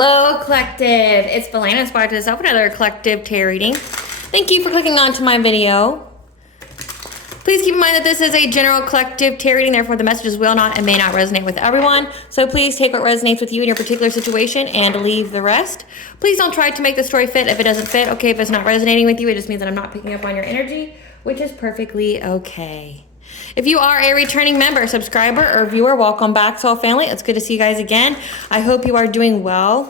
Hello, collective. It's Belana, inspired to yourself, another collective tarot reading. Thank you for clicking on to my video. Please keep in mind that this is a general collective tarot reading, therefore the messages will not and may not resonate with everyone. So please take what resonates with you in your particular situation and leave the rest. Please don't try to make the story fit if it doesn't fit. Okay, if it's not resonating with you, it just means that I'm not picking up on your energy, which is perfectly okay. If you are a returning member, subscriber, or viewer, welcome back, soul family. It's good to see you guys again. I hope you are doing well.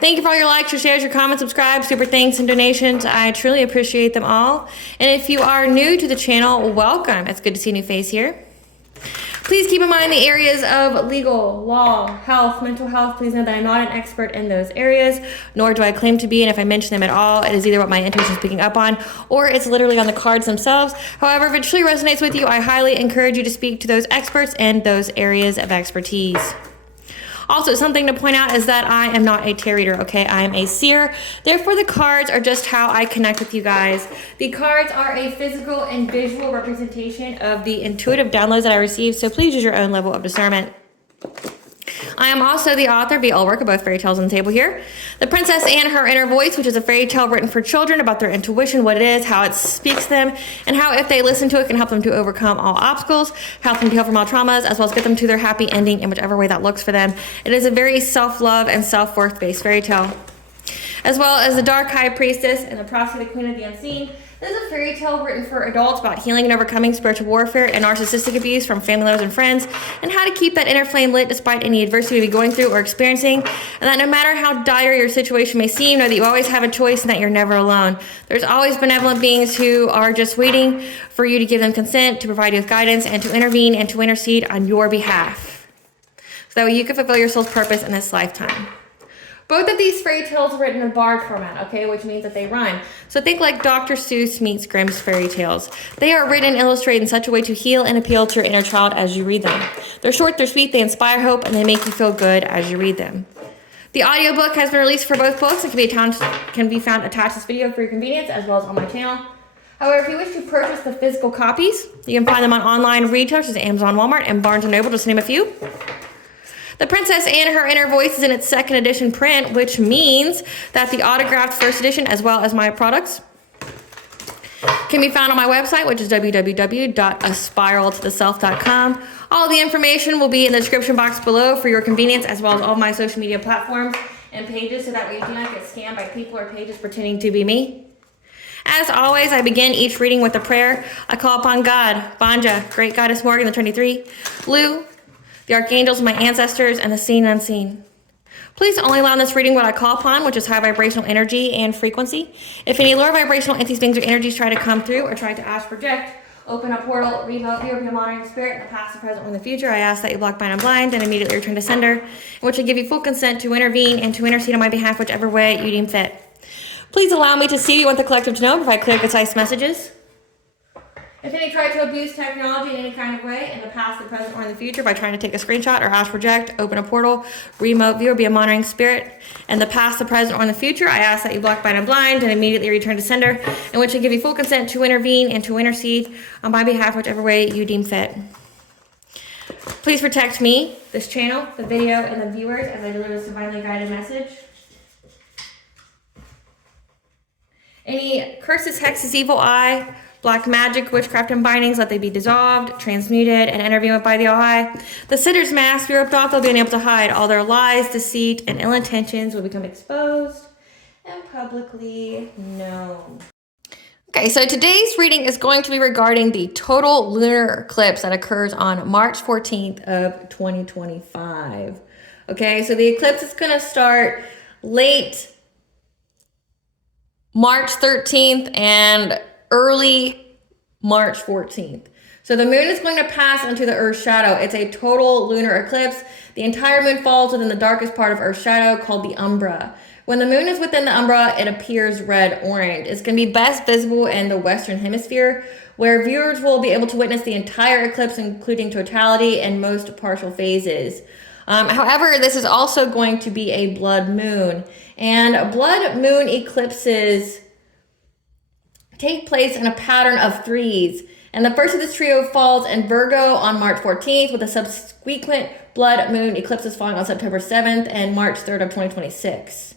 Thank you for all your likes, your shares, your comments, subscribe, super thanks, and donations. I truly appreciate them all. And if you are new to the channel, welcome. It's good to see a new face here. Please keep in mind the areas of legal, law, health, mental health. Please know that I'm not an expert in those areas, nor do I claim to be. And if I mention them at all, it is either what my intuition is picking up on, or it's literally on the cards themselves. However, if it truly resonates with you, I highly encourage you to speak to those experts in those areas of expertise. Also, something to point out is that I am not a tarot reader, okay? I am a seer. Therefore, the cards are just how I connect with you guys. The cards are a physical and visual representation of the intuitive downloads that I receive, so please use your own level of discernment. I am also the author via all work of both fairy tales on the table here. The Princess and Her Inner Voice, which is a fairy tale written for children about their intuition, what it is, how it speaks to them, and how if they listen to it can help them to overcome all obstacles, help them to heal from all traumas, as well as get them to their happy ending in whichever way that looks for them. It is a very self-love and self-worth based fairy tale. As well as the Dark High Priestess and the Prophecy, the Queen of the Unseen. This is a fairy tale written for adults about healing and overcoming spiritual warfare and narcissistic abuse from family members and friends, and how to keep that inner flame lit despite any adversity you may be going through or experiencing, and that no matter how dire your situation may seem, know that you always have a choice and that you're never alone. There's always benevolent beings who are just waiting for you to give them consent, to provide you with guidance, and to intervene and to intercede on your behalf, so that way you can fulfill your soul's purpose in this lifetime. Both of these fairy tales are written in bard format, okay, which means that they rhyme. So think like Dr. Seuss meets Grimm's fairy tales. They are written and illustrated in such a way to heal and appeal to your inner child as you read them. They're short, they're sweet, they inspire hope, and they make you feel good as you read them. The audiobook has been released for both books and can be found attached to this video for your convenience, as well as on my channel. However, if you wish to purchase the physical copies, you can find them on online retailers such as Amazon, Walmart, and Barnes & Noble, just to name a few. The Princess and Her Inner Voice is in its second edition print, which means that the autographed first edition, as well as my products, can be found on my website, which is www.aspiraltotheself.com. All the information will be in the description box below for your convenience, as well as all my social media platforms and pages, so that way you do not get scammed by people or pages pretending to be me. As always, I begin each reading with a prayer. I call upon God, Banja, Great Goddess Morgan, the 23, Lu, the archangels, my ancestors, and the seen and unseen. Please only allow in this reading what I call upon, which is high vibrational energy and frequency. If any lower vibrational entities, beings, or energies try to come through or try to ask, project, open a portal, remote, view, be a monitoring spirit in the past, the present, or in the future, I ask that you block, bind, and blind, and immediately return to sender, in which I give you full consent to intervene and to intercede on my behalf, whichever way you deem fit. Please allow me to see what you want the collective to know, provide clear, concise messages. If any try to abuse technology in any kind of way, in the past, the present, or in the future, by trying to take a screenshot or ask, project, open a portal, remote view, or be a monitoring spirit, in the past, the present, or in the future, I ask that you block, bind, and blind, and immediately return to sender, in which I give you full consent to intervene and to intercede on my behalf, whichever way you deem fit. Please protect me, this channel, the video, and the viewers as I deliver this divinely guided message. Any curses, hexes, evil eye, black magic, witchcraft, and bindings, let they be dissolved, transmuted, and intervened with by the All-High. The sitter's mask, fear of thought, they'll be unable to hide. All their lies, deceit, and ill intentions will become exposed and publicly known. Okay, so today's reading is going to be regarding the total lunar eclipse that occurs on March 14th of 2025. Okay, so the eclipse is going to start late March 13th and early March 14th. So the moon is going to pass into the Earth's shadow. It's a total lunar eclipse. The entire moon falls within the darkest part of Earth's shadow called the umbra. When the moon is within the umbra, it appears red-orange. It's going to be best visible in the Western Hemisphere, where viewers will be able to witness the entire eclipse, including totality and most partial phases. However, this is also going to be a blood moon. And blood moon eclipses take place in a pattern of threes. And the first of this trio falls in Virgo on March 14th, with a subsequent blood moon eclipses falling on September 7th and March 3rd of 2026.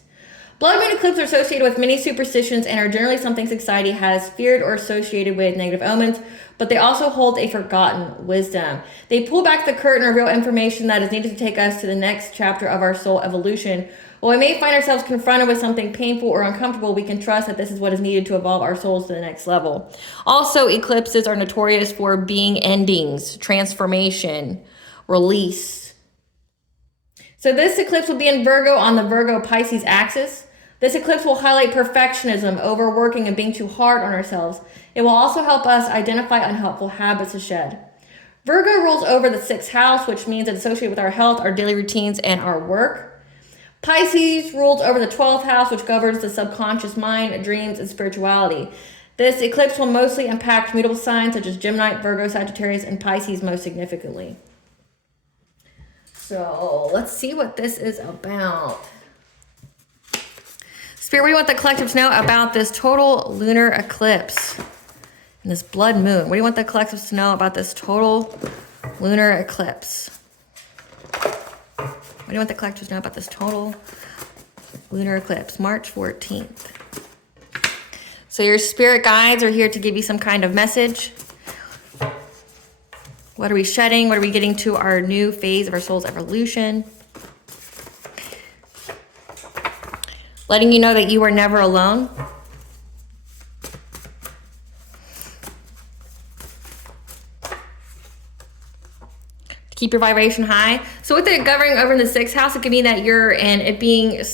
Blood moon eclipses are associated with many superstitions and are generally something society has feared or associated with negative omens, but they also hold a forgotten wisdom. They pull back the curtain and reveal information that is needed to take us to the next chapter of our soul evolution. While we may find ourselves confronted with something painful or uncomfortable, we can trust that this is what is needed to evolve our souls to the next level. Also, eclipses are notorious for being endings, transformation, release. So this eclipse will be in Virgo on the Virgo-Pisces axis. This eclipse will highlight perfectionism, overworking, and being too hard on ourselves. It will also help us identify unhelpful habits to shed. Virgo rules over the 6th house, which means it's associated with our health, our daily routines, and our work. Pisces rules over the 12th house, which governs the subconscious mind, dreams, and spirituality. This eclipse will mostly impact mutable signs such as Gemini, Virgo, Sagittarius, and Pisces most significantly. So let's see what this is about. Spirit, what do you want the collective to know about this total lunar eclipse and this blood moon? What do you want the collective to know about this total lunar eclipse? What do you want the collective to know about this total lunar eclipse, March 14th? So your spirit guides are here to give you some kind of message. What are we shedding? What are we getting to our new phase of our soul's evolution? Letting you know that you are never alone. Keep your vibration high. So with it governing over in the 6th house, it could mean that you're in it being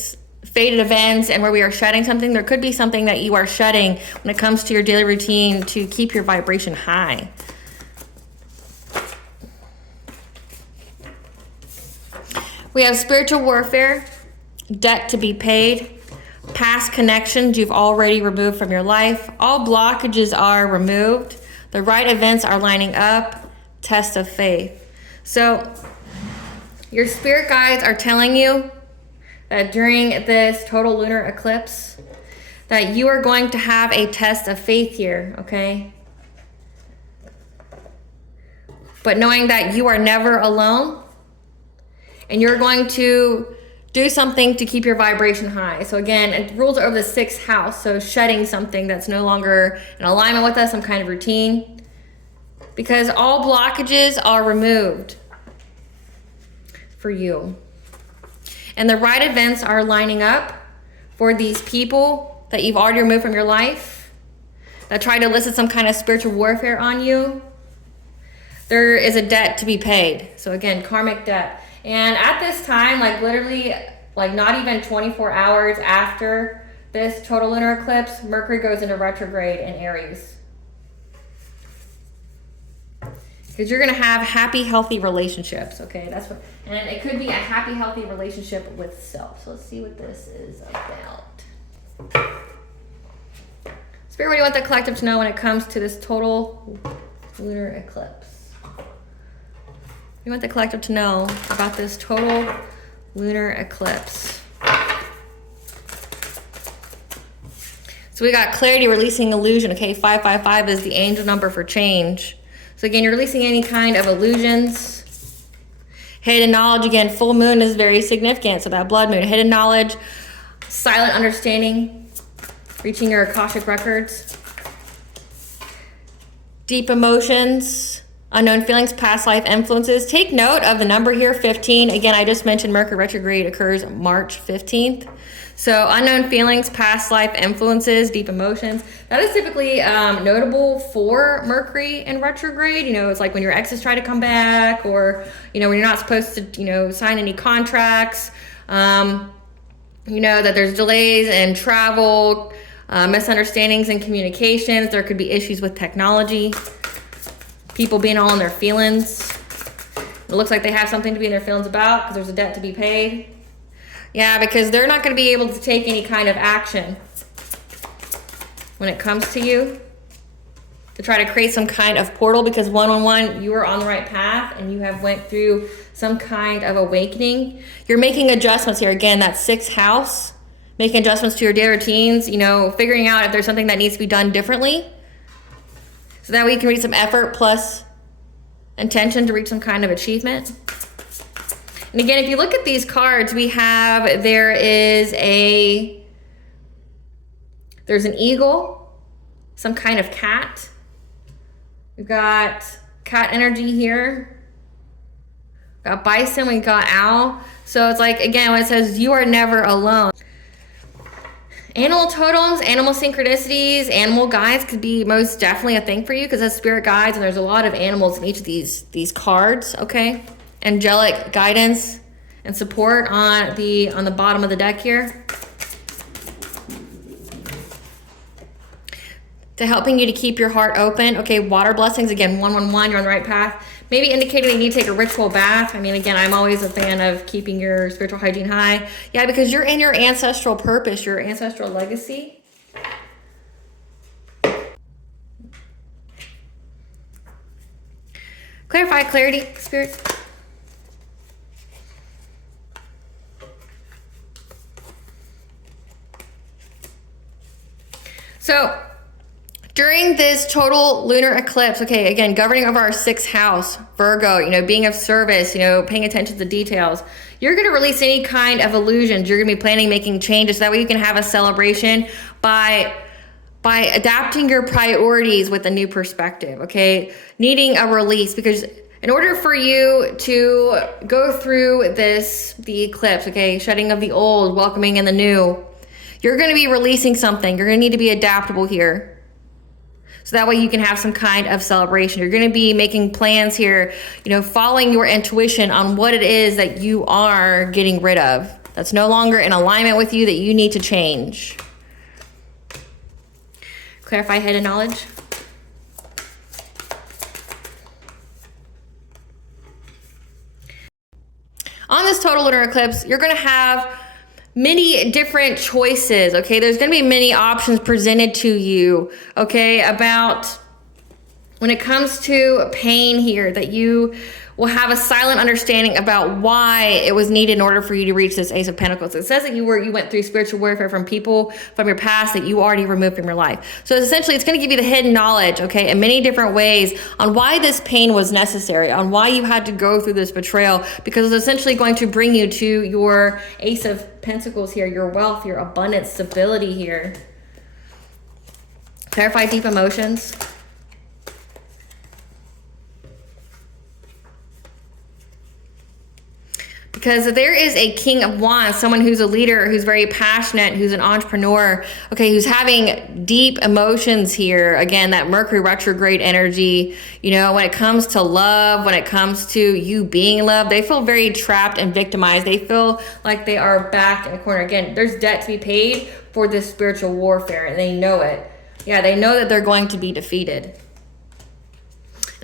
fated events and where we are shedding something. There could be something that you are shedding when it comes to your daily routine to keep your vibration high. We have spiritual warfare, debt to be paid, past connections you've already removed from your life. All blockages are removed. The right events are lining up. Test of faith. So your spirit guides are telling you that during this total lunar eclipse that you are going to have a test of faith here, okay? But knowing that you are never alone and you're going to do something to keep your vibration high. So again, it rules over the 6th house. So shedding something that's no longer in alignment with us, some kind of routine. Because all blockages are removed for you. And the right events are lining up for these people that you've already removed from your life that try to elicit some kind of spiritual warfare on you. There is a debt to be paid. So again, karmic debt. And at this time, like literally, like not even 24 hours after this total lunar eclipse, Mercury goes into retrograde in Aries. Because you're going to have happy, healthy relationships, okay? That's what, and it could be a happy, healthy relationship with self. So let's see what this is about. Spirit, what do you want the collective to know when it comes to this total lunar eclipse? We want the collective to know about this total lunar eclipse. So we got clarity, releasing illusion. Okay, 555 is the angel number for change. So again, you're releasing any kind of illusions. Hidden knowledge, again, full moon is very significant. So that blood moon, hidden knowledge, silent understanding, reaching your Akashic records. Deep emotions, unknown feelings, past life influences. Take note of the number here, 15. Again, I just mentioned Mercury retrograde occurs March 15th. So unknown feelings, past life influences, deep emotions. That is typically notable for Mercury in retrograde. You know, it's like when your exes try to come back, or, you know, when you're not supposed to, you know, sign any contracts. You know, that there's delays in travel, misunderstandings in communications. There could be issues with technology. People being all in their feelings. It looks like they have something to be in their feelings about because there's a debt to be paid. Yeah, because they're not going to be able to take any kind of action when it comes to you to try to create some kind of portal, because one-on-one, you are on the right path and you have went through some kind of awakening. You're making adjustments here. Again, that 6th house, making adjustments to your daily routines, you know, figuring out if there's something that needs to be done differently, so that way you can reach some effort plus intention to reach some kind of achievement. And again, if you look at these cards, we have, there's an eagle, some kind of cat. We've got cat energy here. We got bison, we got owl. So it's like, again, when it says you are never alone. Animal totems, animal synchronicities, animal guides could be most definitely a thing for you because that's spirit guides, and there's a lot of animals in each of these cards, okay? Angelic guidance and support on the bottom of the deck here. To helping you to keep your heart open. Okay, water blessings, again, 111, you're on the right path. Maybe indicating that you need to take a ritual bath. I mean, again, I'm always a fan of keeping your spiritual hygiene high. Yeah, because you're in your ancestral purpose, your ancestral legacy. Clarify, clarity, spirit. So, during this total lunar eclipse, okay, again, governing over our 6th house, Virgo, you know, being of service, you know, paying attention to the details, you're going to release any kind of illusions. You're going to be planning, making changes. So that way you can have a celebration by adapting your priorities with a new perspective, okay? Needing a release, because in order for you to go through the eclipse, okay, shedding of the old, welcoming in the new, you're going to be releasing something. You're going to need to be adaptable here. So that way you can have some kind of celebration. You're going to be making plans here, you know, following your intuition on what it is that you are getting rid of. That's no longer in alignment with you, that you need to change. Clarify hidden knowledge. On this total lunar eclipse, you're going to have many different choices, okay? There's going to be many options presented to you, okay, about when it comes to pain here, that you will have a silent understanding about why it was needed in order for you to reach this Ace of Pentacles. It says that you went through spiritual warfare from people from your past that you already removed from your life. So essentially, it's going to give you the hidden knowledge, okay, in many different ways on why this pain was necessary, on why you had to go through this betrayal, because it's essentially going to bring you to your Ace of Pentacles here, your wealth, your abundance, stability here. Clarify deep emotions. Because there is a King of Wands, someone who's a leader, who's very passionate, who's an entrepreneur, okay, who's having deep emotions here. Again, that Mercury retrograde energy, you know, when it comes to love, when it comes to you being loved, they feel very trapped and victimized. They feel like they are backed in a corner. Again, there's debt to be paid for this spiritual warfare, and they know it. Yeah, they know that they're going to be defeated.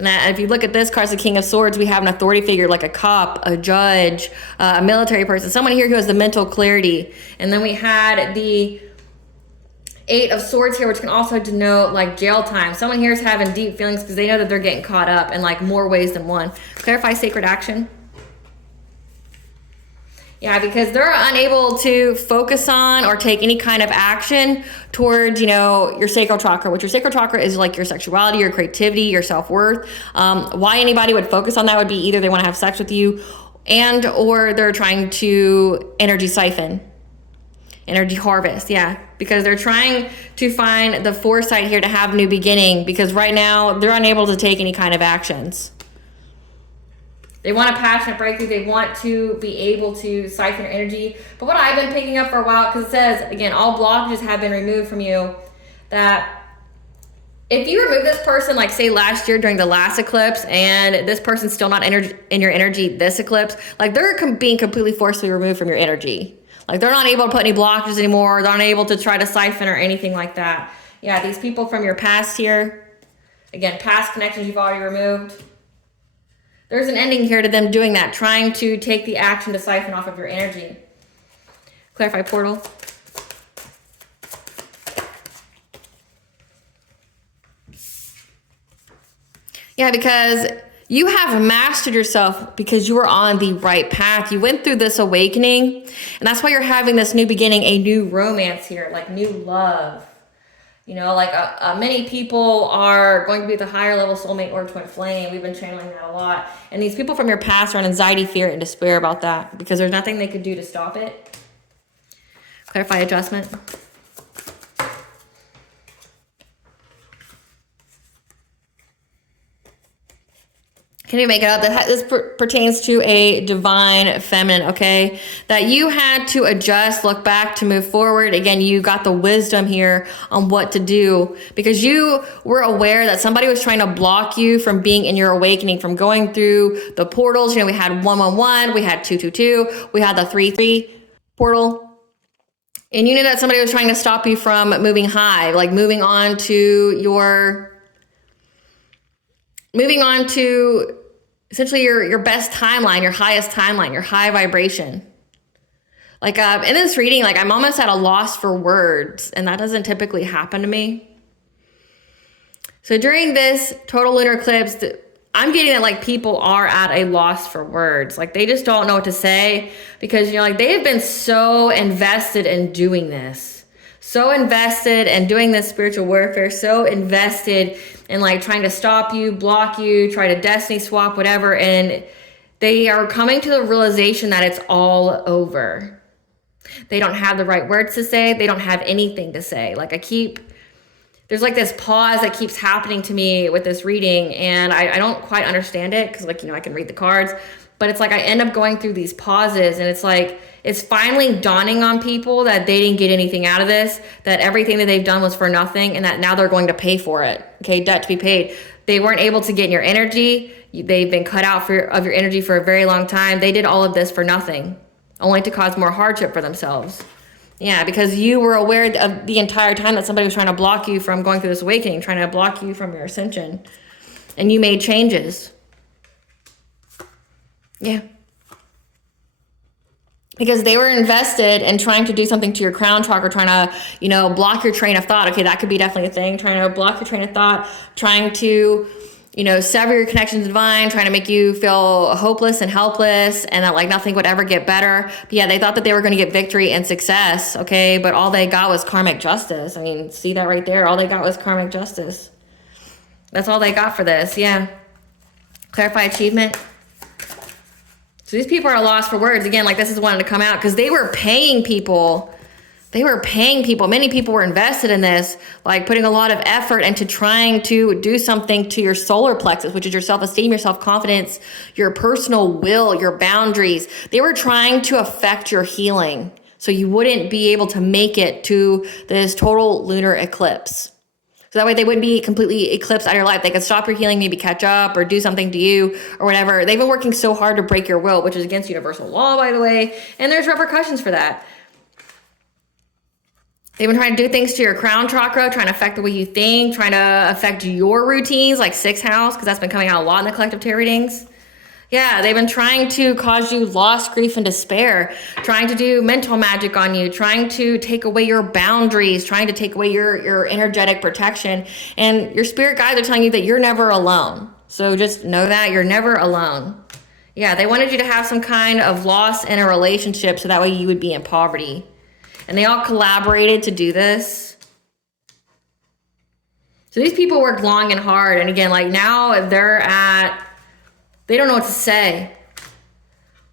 And if you look at this card, the King of Swords, we have an authority figure like a cop, a judge, a military person, someone here who has the mental clarity. And then we had the 8 of Swords here, which can also denote like jail time. Someone here is having deep feelings because they know that they're getting caught up in like more ways than one. Clarify sacred action. Yeah, because they're unable to focus on or take any kind of action towards, you know, your sacral chakra, which your sacral chakra is like your sexuality, your creativity, your self-worth. Why anybody would focus on that would be either they want to have sex with you and or they're trying to energy siphon, energy harvest. Yeah, because they're trying to find the foresight here to have a new beginning, because right now they're unable to take any kind of actions. They want a passionate breakthrough. They want to be able to siphon your energy. But what I've been picking up for a while, because it says, again, all blockages have been removed from you, that if you remove this person, like say last year during the last eclipse, and this person's still not in your energy this eclipse, like they're being completely forcibly removed from your energy. Like they're not able to put any blockages anymore. They're not able to try to siphon or anything like that. Yeah, these people from your past here, again, past connections you've already removed. There's an ending here to them doing that, trying to take the action to siphon off of your energy. Clarify portal. Yeah, because you have mastered yourself because you were on the right path. You went through this awakening, and that's why you're having this new beginning, a new romance here, like new love. You know, like many people are going to be with a higher level soulmate or twin flame. We've been channeling that a lot. And these people from your past are in anxiety, fear, and despair about that because there's nothing they could do to stop it. Clarify adjustment. Can you make it up? This pertains to a divine feminine, okay? That you had to adjust, look back to move forward. Again, you got the wisdom here on what to do because you were aware that somebody was trying to block you from being in your awakening, from going through the portals. You know, we had 111, we had 222, we had the 33 portal. And you knew that somebody was trying to stop you from moving high, like moving on to essentially your best timeline, your highest timeline, your high vibration. Like in this reading, like I'm almost at a loss for words, and that doesn't typically happen to me. So during this total lunar eclipse, I'm getting that like people are at a loss for words. Like they just don't know what to say because, you know, like they have been so invested in doing this, so invested in doing this spiritual warfare, so invested in like trying to stop you, block you, try to destiny swap, whatever. And they are coming to the realization that it's all over. They don't have the right words to say. They don't have anything to say. Like there's like this pause that keeps happening to me with this reading, and I don't quite understand it because, like, you know, I can read the cards, but it's like I end up going through these pauses, and it's like it's finally dawning on people that they didn't get anything out of this, that everything that they've done was for nothing, and that now they're going to pay for it. Okay, debt to be paid. They weren't able to get in your energy. They've been cut out of your energy for a very long time. They did all of this for nothing, only to cause more hardship for themselves. Yeah, because you were aware of the entire time that somebody was trying to block you from going through this awakening, trying to block you from your ascension. And you made changes. Yeah. Because they were invested in trying to do something to your crown chakra, trying to, you know, block your train of thought. Okay, that could be definitely a thing. Trying to block your train of thought, trying to, you know, sever your connection to divine, trying to make you feel hopeless and helpless and that like nothing would ever get better. But yeah, they thought that they were going to get victory and success, okay? But all they got was karmic justice. I mean, see that right there? All they got was karmic justice. That's all they got for this, yeah. Clarify achievement. So these people are lost for words. Again, like this is wanting to come out because they were paying people. Many people were invested in this, like putting a lot of effort into trying to do something to your solar plexus, which is your self-esteem, your self-confidence, your personal will, your boundaries. They were trying to affect your healing so you wouldn't be able to make it to this total lunar eclipse. So that way they wouldn't be completely eclipsed out of your life. They could stop your healing, maybe catch up or do something to you or whatever. They've been working so hard to break your will, which is against universal law, by the way. And there's repercussions for that. They've been trying to do things to your crown chakra, trying to affect the way you think, trying to affect your routines, like 6th house, because that's been coming out a lot in the collective tarot readings. Yeah, they've been trying to cause you loss, grief, and despair, trying to do mental magic on you, trying to take away your boundaries, trying to take away your energetic protection. And your spirit guides are telling you that you're never alone. So just know that you're never alone. Yeah, they wanted you to have some kind of loss in a relationship so that way you would be in poverty. And they all collaborated to do this. So these people worked long and hard. And again, like now they don't know what to say.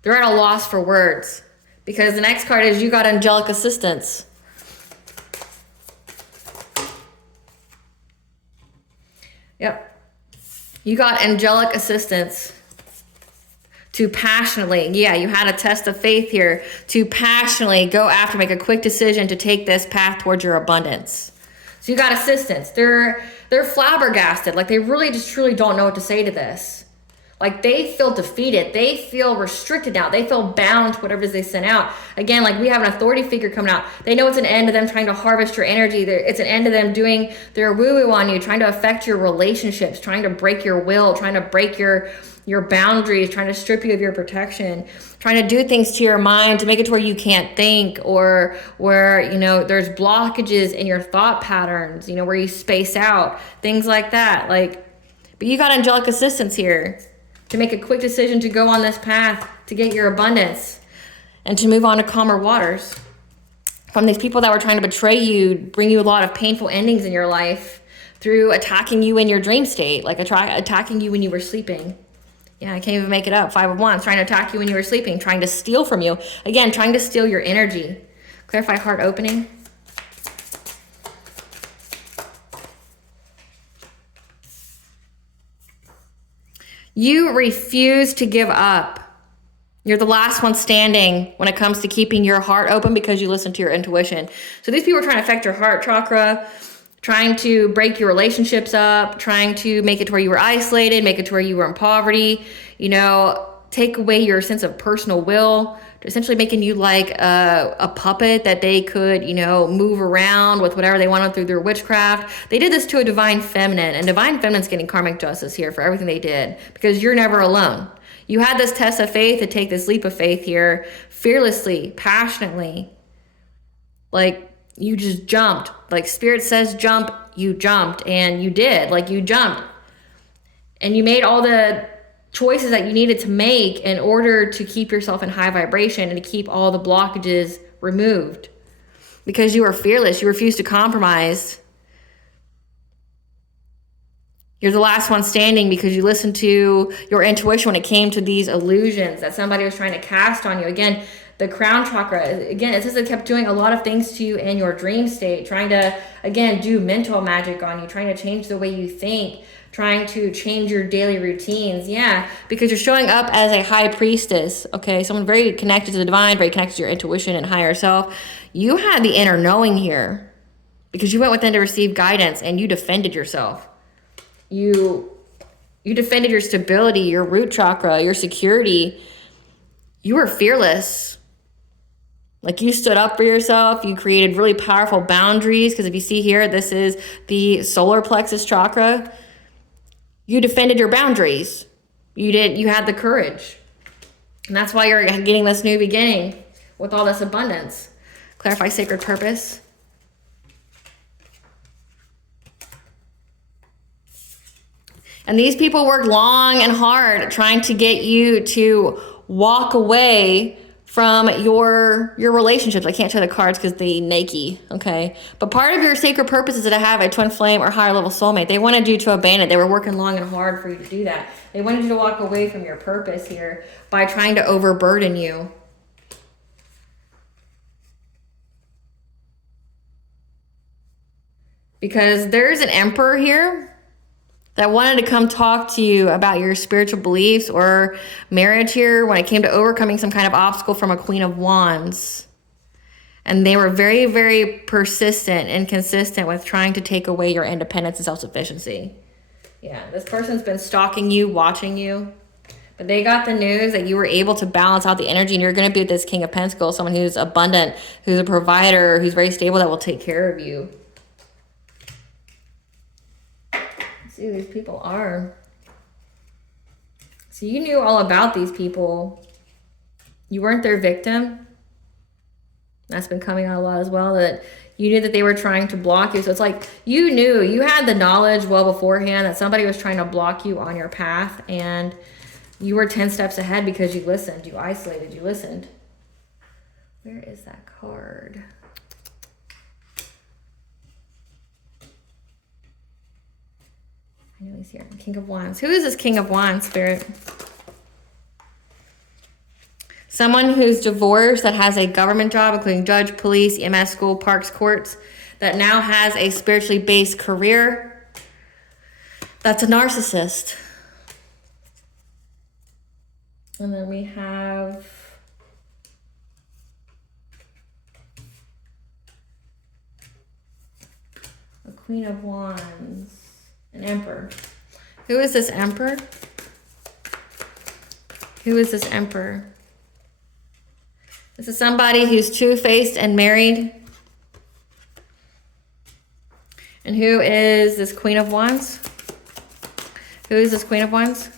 They're at a loss for words. Because the next card is you got angelic assistance. Yep. You got angelic assistance. To passionately, yeah, you had a test of faith here, to passionately go after, make a quick decision to take this path towards your abundance. So you got assistance. They're flabbergasted. Like they really just truly don't know what to say to this. Like they feel defeated. They feel restricted now. They feel bound to whatever it is they sent out. Again, like we have an authority figure coming out. They know it's an end to them trying to harvest your energy. It's an end to them doing their woo-woo on you, trying to affect your relationships, trying to break your will, trying to break your boundaries, trying to strip you of your protection, trying to do things to your mind to make it to where you can't think, or where, you know, there's blockages in your thought patterns, you know, where you space out, things like that. Like, but you got angelic assistance here to make a quick decision to go on this path to get your abundance and to move on to calmer waters. from these people that were trying to betray you, bring you a lot of painful endings in your life through attacking you in your dream state, like attacking you when you were sleeping. Yeah, I can't even make it up. 5 of Wands, trying to attack you when you were sleeping, trying to steal from you. Again, trying to steal your energy. Clarify heart opening. You refuse to give up. You're the last one standing when it comes to keeping your heart open because you listen to your intuition. So these people are trying to affect your heart chakra, trying to break your relationships up, trying to make it to where you were isolated, make it to where you were in poverty, you know, take away your sense of personal will, essentially making you like a puppet that they could, you know, move around with whatever they wanted through their witchcraft. They did this to a divine feminine, and divine feminine's getting karmic justice here for everything they did because you're never alone. You had this test of faith to take this leap of faith here, fearlessly, passionately. Like, you just jumped. Like, Spirit says jump, you jumped. And you did. Like, you jumped. And you made all the choices that you needed to make in order to keep yourself in high vibration and to keep all the blockages removed. Because you were fearless. You refused to compromise. You're the last one standing because you listened to your intuition when it came to these illusions that somebody was trying to cast on you. Again, the crown chakra, again, it says it kept doing a lot of things to you in your dream state, trying to, again, do mental magic on you, trying to change the way you think, trying to change your daily routines. Yeah, because you're showing up as a high priestess, okay? Someone very connected to the divine, very connected to your intuition and higher self. You had the inner knowing here because you went within to receive guidance and you defended yourself. You defended your stability, your root chakra, your security. You were fearless. Like, you stood up for yourself. You created really powerful boundaries because if you see here, this is the solar plexus chakra. You defended your boundaries. You had the courage. And that's why you're getting this new beginning with all this abundance. Clarify sacred purpose. And these people worked long and hard trying to get you to walk away from your relationships. I can't show the cards because they naked, okay? But part of your sacred purpose is to have a twin flame or higher level soulmate. They wanted you to abandon it. They were working long and hard for you to do that. They wanted you to walk away from your purpose here by trying to overburden you. Because there's an emperor here that wanted to come talk to you about your spiritual beliefs or marriage here when it came to overcoming some kind of obstacle from a Queen of Wands. And they were very, very persistent and consistent with trying to take away your independence and self-sufficiency. Yeah, this person's been stalking you, watching you. But they got the news that you were able to balance out the energy and you're going to be this King of Pentacles, someone who's abundant, who's a provider, who's very stable, that will take care of you. See who these people are. So you knew all about these people. You weren't their victim. That's been coming out a lot as well, that you knew that they were trying to block you. So it's like you knew, you had the knowledge well beforehand that somebody was trying to block you on your path, and you were 10 steps ahead because you listened, you isolated, you listened. Where is that card? I know he's here. King of Wands. Who is this King of Wands, Spirit? Someone who's divorced, that has a government job, including judge, police, EMS, school, parks, courts, that now has a spiritually based career. That's a narcissist. And then we have a Queen of Wands. An emperor. Who is this emperor? Who is this emperor? This is somebody who's two-faced and married. And who is this Queen of Wands? Who is this Queen of Wands?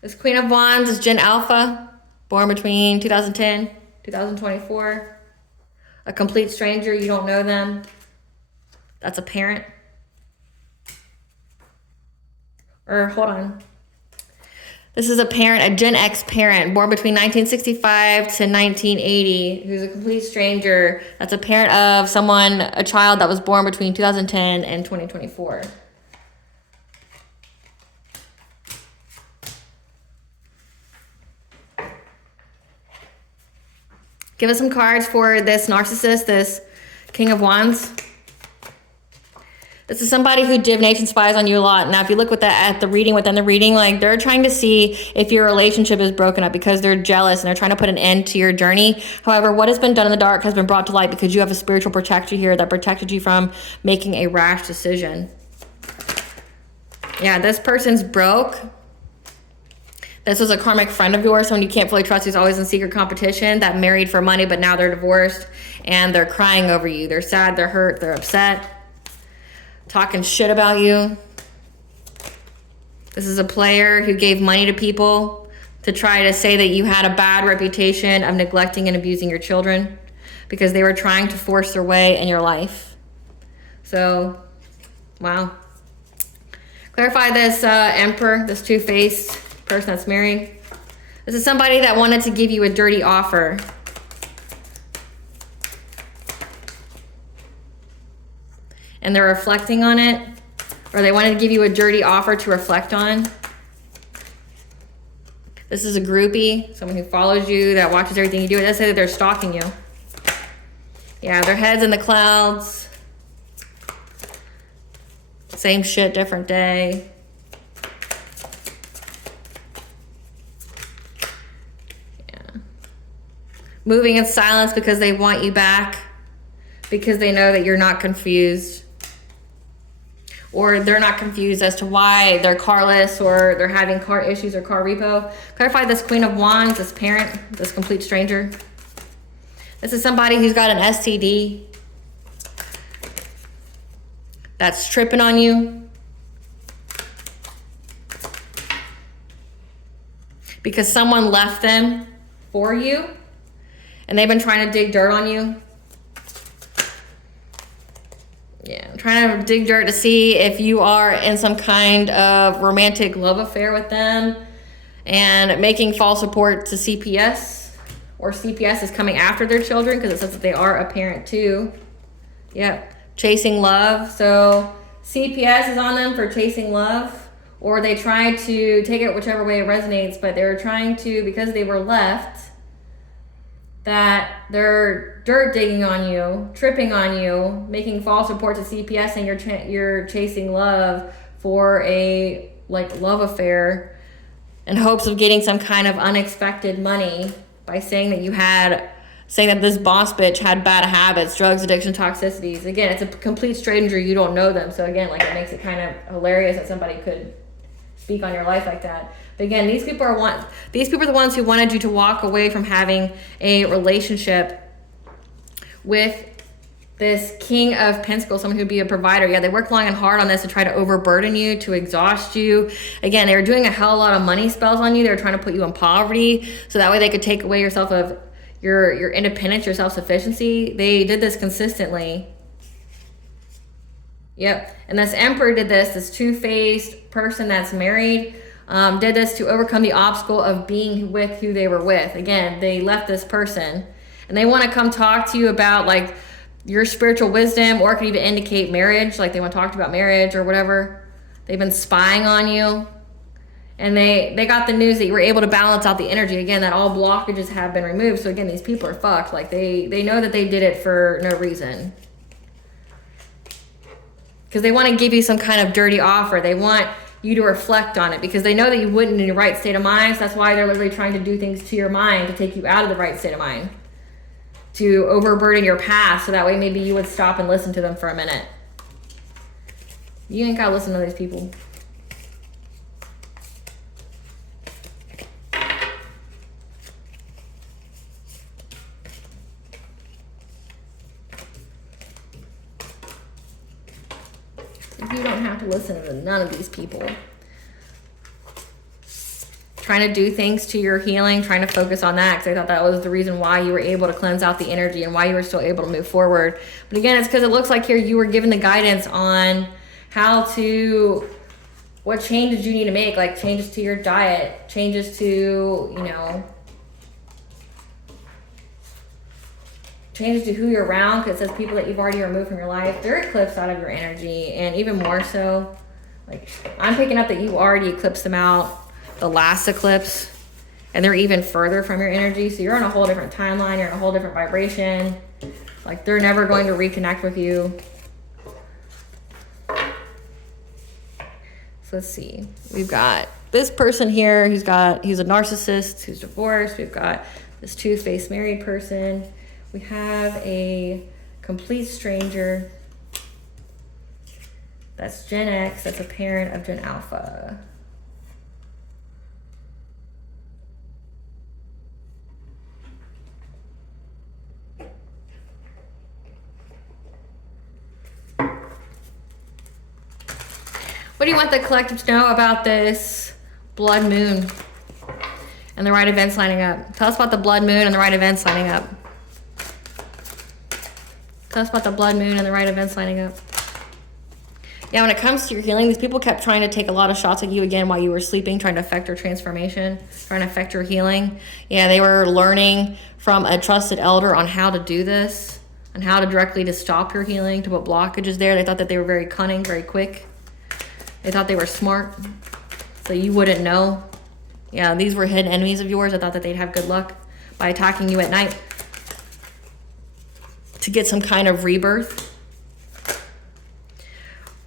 This Queen of Wands is Gen Alpha, born between 2010, 2024. A complete stranger, you don't know them. That's a parent. Or hold on. This is a parent, a Gen X parent, born between 1965 to 1980, who's a complete stranger. That's a parent of someone, a child that was born between 2010 and 2024. Give us some cards for this narcissist, this King of Wands. This is somebody who divination spies on you a lot. Now, if you look with that at the reading, within the reading, like they're trying to see if your relationship is broken up because they're jealous and they're trying to put an end to your journey. However, what has been done in the dark has been brought to light because you have a spiritual protector here that protected you from making a rash decision. Yeah, this person's broke. This was a karmic friend of yours, someone you can't fully trust, who's always in secret competition, that married for money, but now they're divorced and they're crying over you. They're sad, they're hurt, they're upset, talking shit about you. This is a player who gave money to people to try to say that you had a bad reputation of neglecting and abusing your children because they were trying to force their way in your life. So, wow. Clarify this Emperor, this two-faced person that's married. This is somebody that wanted to give you a dirty offer. And they're reflecting on it, or they wanted to give you a dirty offer to reflect on. This is a groupie, someone who follows you, that watches everything you do. It does say that they're stalking you. Yeah, their head's in the clouds. Same shit, different day. Yeah. Moving in silence because they want you back, because they know that you're not confused. Or they're not confused as to why they're carless or they're having car issues or car repo. Clarify this Queen of Wands, this parent, this complete stranger. This is somebody who's got an STD that's tripping on you because someone left them for you and they've been trying to dig dirt on you. Yeah, I'm trying to dig dirt to see if you are in some kind of romantic love affair with them and making false support to CPS, or CPS is coming after their children because it says that they are a parent too. Yep, chasing love. So CPS is on them for chasing love, or they try to take it whichever way it resonates, but they were trying to, because they were left, that they're dirt digging on you, tripping on you, making false reports to CPS, and you're chasing love for a love affair in hopes of getting some kind of unexpected money by saying that this boss bitch had bad habits, drugs, addiction, toxicities. Again, it's a complete stranger, you don't know them. So again, it makes it kind of hilarious that somebody could speak on your life like that. But again, these people are the ones who wanted you to walk away from having a relationship with this King of Pentacles, someone who'd be a provider. Yeah, they worked long and hard on this to try to overburden you, to exhaust you. Again, they were doing a hell of a lot of money spells on you. They were trying to put you in poverty so that way they could take away yourself of your independence, your self-sufficiency. They did this consistently. Yep. And this Emperor did this two-faced person that's married, did this to overcome the obstacle of being with who they were with. Again, they left this person and they want to come talk to you about your spiritual wisdom, or it could even indicate marriage. They want to talk about marriage or whatever. They've been spying on you, and they got the news that you were able to balance out the energy. Again, that all blockages have been removed. So again, these people are fucked. They know that they did it for no reason, because they want to give you some kind of dirty offer. They want you to reflect on it because they know that you wouldn't in your right state of mind. So that's why they're literally trying to do things to your mind to take you out of the right state of mind, to overburden your past, so that way maybe you would stop and listen to them for a minute. You ain't gotta listen to these people. You don't have to listen to none of these people. Trying to do things to your healing, trying to focus on that, because I thought that was the reason why you were able to cleanse out the energy and why you were still able to move forward. But again, it's because it looks like here you were given the guidance on how to What changes you need to make, like changes to your diet, changes to, you know, changes to who you're around, because it says people that you've already removed from your life, they're eclipsed out of your energy. And even more so, like, I'm picking up that you already eclipsed them out the last eclipse, and they're even further from your energy. So you're on a whole different timeline, you're in a whole different vibration. Like, they're never going to reconnect with you. So let's see. We've got this person here he's a narcissist who's divorced. We've got this two-faced married person. We have a complete stranger. That's Gen X. That's a parent of Gen Alpha. What do you want the collective to know about this blood moon and the right events lining up? Tell us about the blood moon and the right events lining up. Tell us about the blood moon and the right events lining up. Yeah, when it comes to your healing, these people kept trying to take a lot of shots at you again while you were sleeping, trying to affect your transformation, trying to affect your healing. Yeah, they were learning from a trusted elder on how to do this, and how to directly to stop your healing, to put blockages there. They thought that they were very cunning, very quick. They thought they were smart, so you wouldn't know. Yeah, these were hidden enemies of yours. I thought that they'd have good luck by attacking you at night to get some kind of rebirth.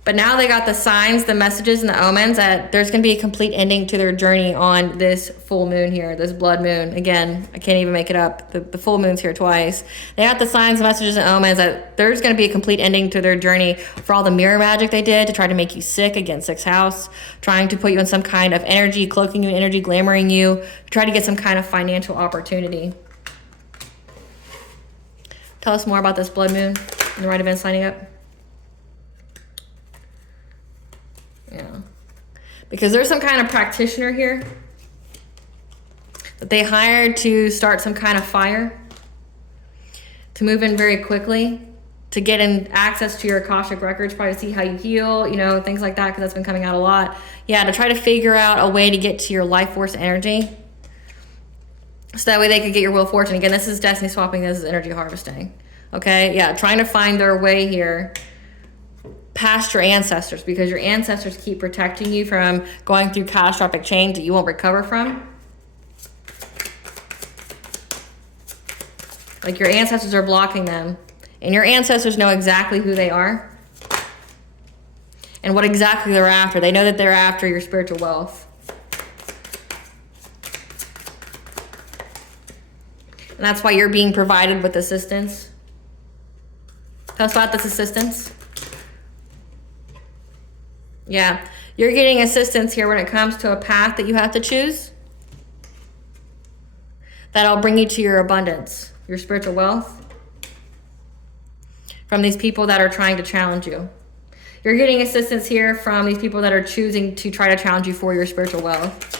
But now they got the signs, the messages, and the omens that there's going to be a complete ending to their journey on this full moon here, this blood moon. Again, I can't even make it up. The full moon's here twice. They got the signs, messages, and omens that there's going to be a complete ending to their journey for all the mirror magic they did to try to make you sick, again, sixth house, trying to put you in some kind of energy, cloaking you in energy, glamoring you, to try to get some kind of financial opportunity. Tell us more about this blood moon and the right events lining up. Yeah, because there's some kind of practitioner here that they hired to start some kind of fire, to move in very quickly, to get in access to your Akashic records, probably to see how you heal, you know, things like that, because that's been coming out a lot. Yeah, to try to figure out a way to get to your life force energy, so that way they could get your wheel of fortune. Again, this is destiny swapping, this is energy harvesting. Okay, yeah, trying to find their way here past your ancestors, because your ancestors keep protecting you from going through catastrophic change that you won't recover from. Like, your ancestors are blocking them, and your ancestors know exactly who they are and what exactly they're after. They know that they're after your spiritual wealth. And that's why you're being provided with assistance. Tell us about this assistance. Yeah, you're getting assistance here when it comes to a path that you have to choose. That'll bring you to your abundance, your spiritual wealth, from these people that are trying to challenge you. You're getting assistance here from these people that are choosing to try to challenge you for your spiritual wealth.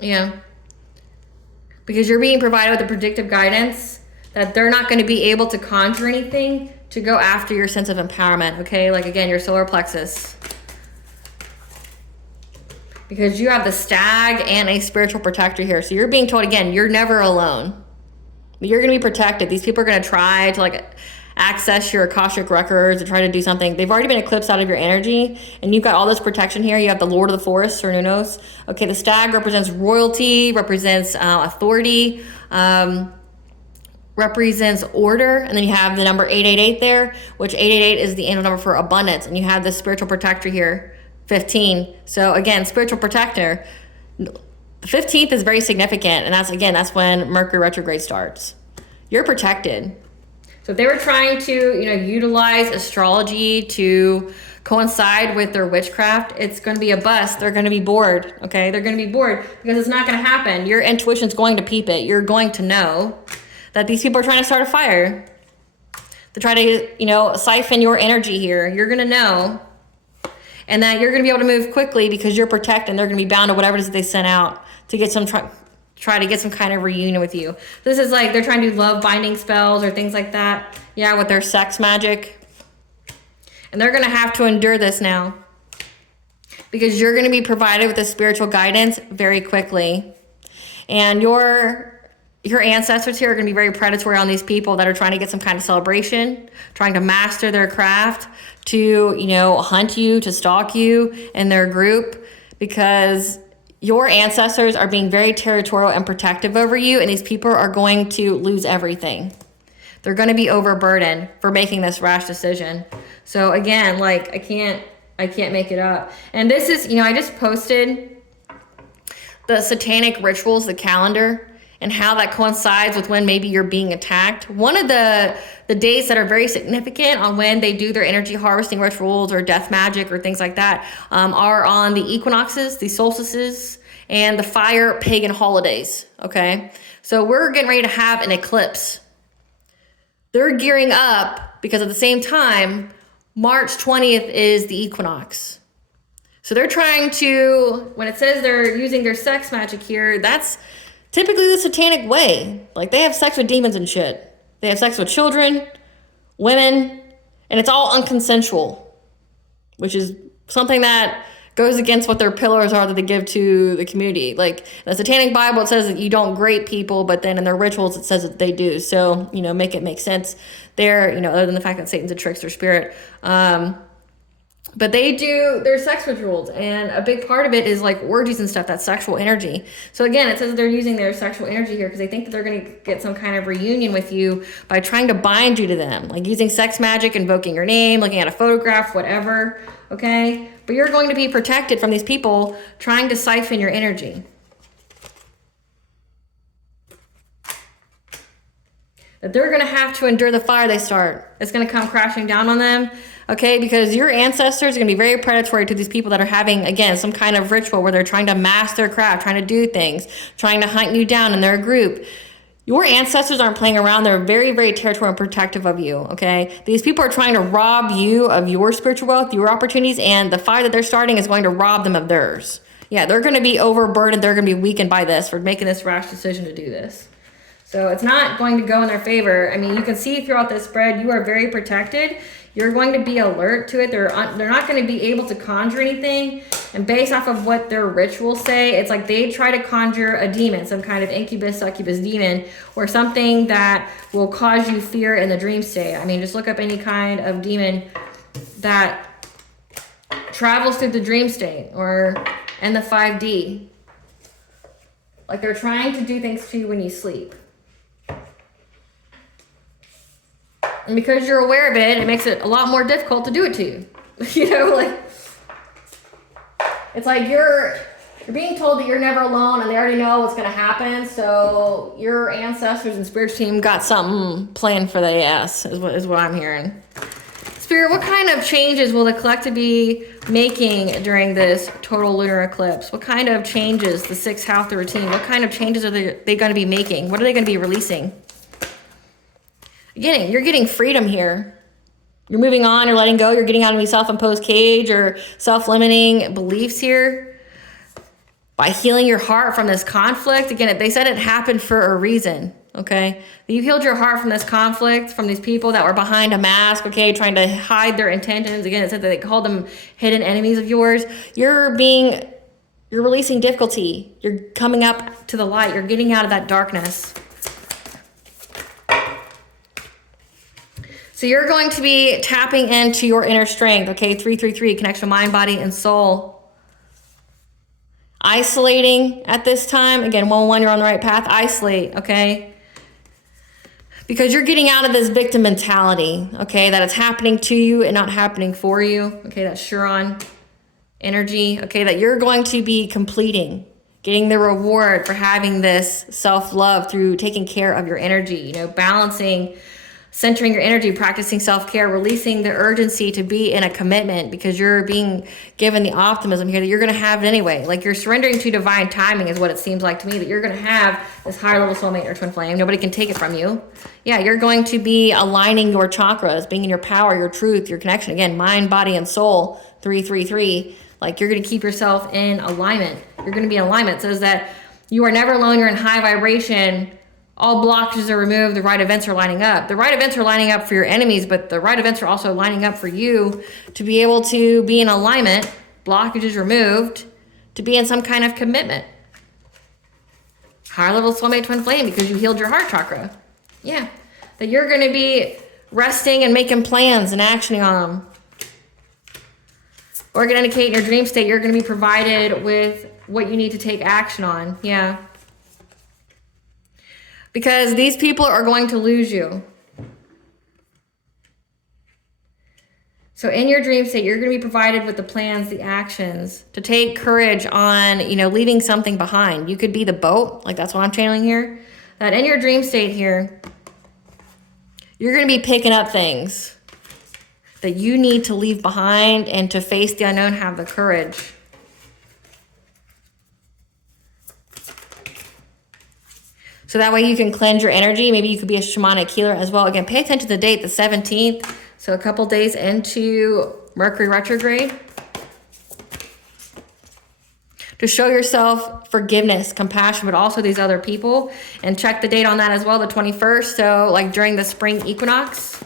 Yeah. Because you're being provided with a predictive guidance that they're not going to be able to conjure anything to go after your sense of empowerment, okay? Like, again, your solar plexus. Because you have the stag and a spiritual protector here. So you're being told, again, you're never alone. You're going to be protected. These people are going to try to, like, access your Akashic records and try to do something. They've already been eclipsed out of your energy, and you've got all this protection here. You have the Lord of the Forest, or Nunos. Okay, the stag represents royalty, represents authority, represents order, and then you have the number 888 there, which 888 is the angel number for abundance, and you have the spiritual protector here, 15. So again, spiritual protector, the 15th is very significant, and that's when Mercury retrograde starts. You're protected. So if they were trying to, utilize astrology to coincide with their witchcraft, it's going to be a bust. They're going to be bored, okay? They're going to be bored because it's not going to happen. Your intuition's going to peep it. You're going to know that these people are trying to start a fire, to try to, siphon your energy here. You're going to know. And that you're going to be able to move quickly because you're protected, and they're going to be bound to whatever it is that they sent out to get some, try to get some kind of reunion with you. This is like they're trying to do love binding spells or things like that. Yeah, with their sex magic. And they're going to have to endure this now, because you're going to be provided with the spiritual guidance very quickly. And your ancestors here are going to be very predatory on these people that are trying to get some kind of celebration, trying to master their craft, to, you know, hunt you, to stalk you and their group, because your ancestors are being very territorial and protective over you, and these people are going to lose everything. They're going to be overburdened for making this rash decision. So again, like, I can't make it up. And this is, you know, I just posted the satanic rituals, the calendar, and how that coincides with when maybe you're being attacked. One of the days that are very significant on when they do their energy harvesting rituals or death magic or things like that are on the equinoxes, the solstices, and the fire pagan holidays, okay? So we're getting ready to have an eclipse. They're gearing up because at the same time, March 20th is the equinox. So they're trying to, when it says they're using their sex magic here, that's typically the satanic way. Like, they have sex with demons and shit. They have sex with children, women, and it's all unconsensual, which is something that goes against what their pillars are that they give to the community. Like, the satanic Bible, it says that you don't grape people, but then in their rituals, it says that they do. So, you know, make it make sense there, you know, other than the fact that Satan's a trickster spirit. But they do their sex rituals, and a big part of it is like orgies and stuff, that's sexual energy. So again, it says that they're using their sexual energy here because they think that they're going to get some kind of reunion with you by trying to bind you to them, like using sex magic, invoking your name, looking at a photograph, whatever, okay? But you're going to be protected from these people trying to siphon your energy. That they're going to have to endure the fire they start. It's going to come crashing down on them, okay? Because your ancestors are going to be very predatory to these people that are having, again, some kind of ritual where they're trying to master their craft, trying to do things, trying to hunt you down in their group. Your ancestors aren't playing around. They're very, very territorial and protective of you, okay? These people are trying to rob you of your spiritual wealth, your opportunities, and the fire that they're starting is going to rob them of theirs. Yeah, they're going to be overburdened. They're going to be weakened by this for making this rash decision to do this. So it's not going to go in their favor. I mean, you can see throughout this spread, you are very protected. You're going to be alert to it. They're not going to be able to conjure anything. And based off of what their rituals say, it's like they try to conjure a demon, some kind of incubus, succubus demon, or something that will cause you fear in the dream state. I mean, just look up any kind of demon that travels through the dream state or in the 5D. Like, they're trying to do things to you when you sleep. And because you're aware of it, it makes it a lot more difficult to do it to you. You know, like, it's like you're being told that you're never alone and they already know what's going to happen. So your ancestors and spirit team got something planned for the ass, is what I'm hearing. Spirit, what kind of changes will the collective be making during this total lunar eclipse? What kind of changes, the sixth house, the routine, what kind of changes are they going to be making? What are they going to be releasing? You're getting freedom here. You're moving on, you're letting go, you're getting out of any self-imposed cage or self-limiting beliefs here by healing your heart from this conflict. Again, they said it happened for a reason, okay? You healed your heart from this conflict, from these people that were behind a mask, okay, trying to hide their intentions. Again, it said that they called them hidden enemies of yours. You're releasing difficulty. You're coming up to the light. You're getting out of that darkness. So you're going to be tapping into your inner strength, okay? 333, connection mind, body, and soul. Isolating at this time. Again, 111, you're on the right path. Isolate, okay? Because you're getting out of this victim mentality, okay? That it's happening to you and not happening for you. Okay, that's Chiron energy. Okay, that you're going to be completing, getting the reward for having this self-love through taking care of your energy, you know, balancing, centering your energy, practicing self-care, releasing the urgency to be in a commitment because you're being given the optimism here that you're going to have it anyway. Like, you're surrendering to divine timing is what it seems like to me, that you're going to have this higher level soulmate or twin flame. Nobody can take it from you. Yeah, you're going to be aligning your chakras, being in your power, your truth, your connection. Again, mind, body, and soul, 333. Like, you're going to keep yourself in alignment. You're going to be in alignment. It says that you are never alone. You're in high vibration all blockages are removed, the right events are lining up. The right events are lining up for your enemies, but the right events are also lining up for you to be able to be in alignment, blockages removed, to be in some kind of commitment. Higher level soulmate twin flame because you healed your heart chakra. Yeah, that you're going to be resting and making plans and actioning on them. Or going to indicate in your dream state you're going to be provided with what you need to take action on. Yeah. Because these people are going to lose you. So in your dream state, you're going to be provided with the plans, the actions to take courage on, you know, leaving something behind. You could be the boat, like that's what I'm channeling here. That in your dream state here, you're going to be picking up things that you need to leave behind and to face the unknown, have the courage. So that way you can cleanse your energy. Maybe you could be a shamanic healer as well. Again, pay attention to the date, the 17th. So a couple days into Mercury retrograde. To show yourself forgiveness, compassion, but also these other people. And check the date on that as well, the 21st. So like during the spring equinox.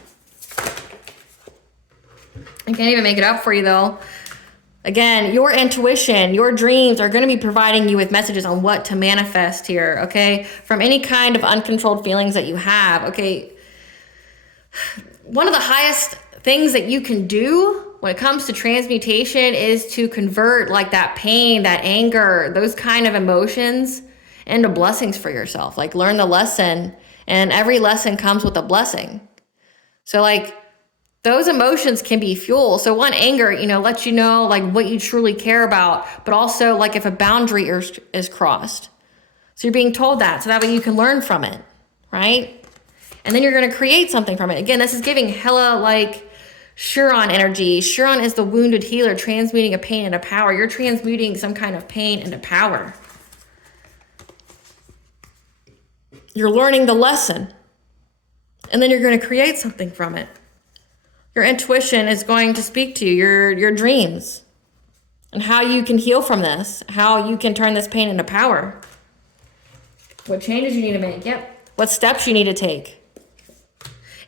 I can't even make it up for you though. Again, your intuition, your dreams are going to be providing you with messages on what to manifest here, okay? From any kind of uncontrolled feelings that you have, okay? One of the highest things that you can do when it comes to transmutation is to convert like that pain, that anger, those kind of emotions into blessings for yourself. Like learn the lesson, and every lesson comes with a blessing. So like, those emotions can be fuel. So one, anger, you know, lets you know like what you truly care about, but also like if a boundary is crossed. So you're being told that, so that way you can learn from it, right? And then you're going to create something from it. Again, this is giving hella like Chiron energy. Chiron is the wounded healer, transmuting a pain into power. You're transmuting some kind of pain into power. You're learning the lesson, and then you're going to create something from it. Your intuition is going to speak to you, your dreams, and how you can heal from this, how you can turn this pain into power. What changes you need to make, yep. What steps you need to take.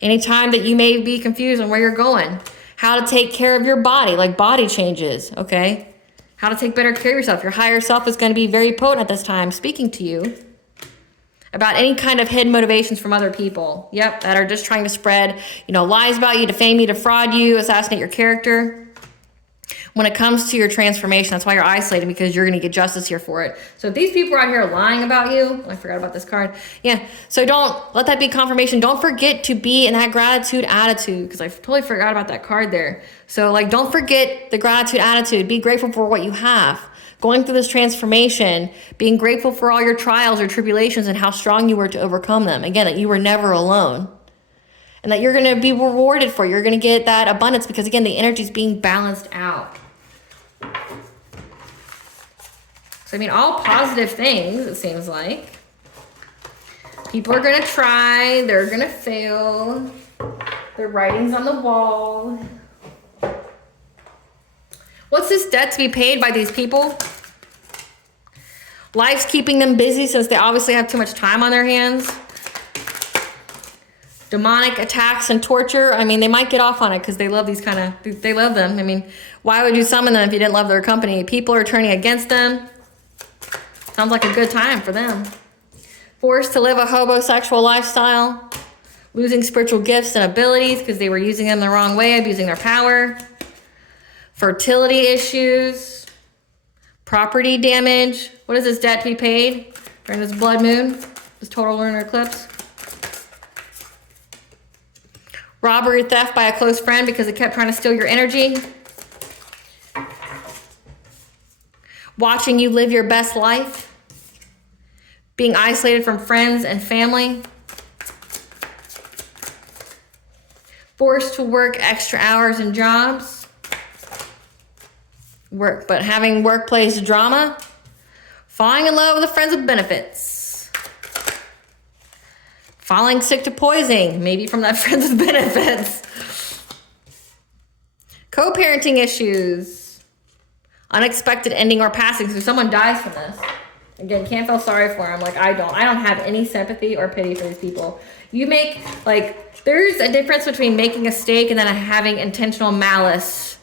Anytime that you may be confused on where you're going, how to take care of your body, like body changes, okay? How to take better care of yourself. Your higher self is going to be very potent at this time, speaking to you about any kind of hidden motivations from other people. Yep, that are just trying to spread, you know, lies about you, defame you, defraud you, assassinate your character. When it comes to your transformation, that's why you're isolated, because you're going to get justice here for it. So if these people are out here lying about you, I forgot about this card. Yeah, so don't let that be confirmation. Don't forget to be in that gratitude attitude, because I totally forgot about that card there. So like, don't forget the gratitude attitude. Be grateful for what you have. Going through this transformation, being grateful for all your trials or tribulations and how strong you were to overcome them. Again, that you were never alone. And that you're going to be rewarded for it. You're going to get that abundance because, again, the energy is being balanced out. So, I mean, all positive things, it seems like. People are going to try. They're going to fail. The writing's on the wall. What's this debt to be paid by these people? Life's keeping them busy since they obviously have too much time on their hands. Demonic attacks and torture. I mean, they might get off on it because they love these kind of, they love them. I mean, why would you summon them if you didn't love their company? People are turning against them. Sounds like a good time for them. Forced to live a homosexual lifestyle. Losing spiritual gifts and abilities because they were using them the wrong way, abusing their power. Fertility issues, property damage. What is this debt to be paid during this blood moon, this total lunar eclipse? Robbery, theft by a close friend because it kept trying to steal your energy. Watching you live your best life. Being isolated from friends and family. Forced to work extra hours and jobs. But having workplace drama. Falling in love with a friend with benefits. Falling sick to poisoning, maybe from that friends with benefits. Co-parenting issues. Unexpected ending or passing, so someone dies from this. Again, can't feel sorry for them. Like, I don't have any sympathy or pity for these people. You make, like, there's a difference between making a mistake and then having intentional malice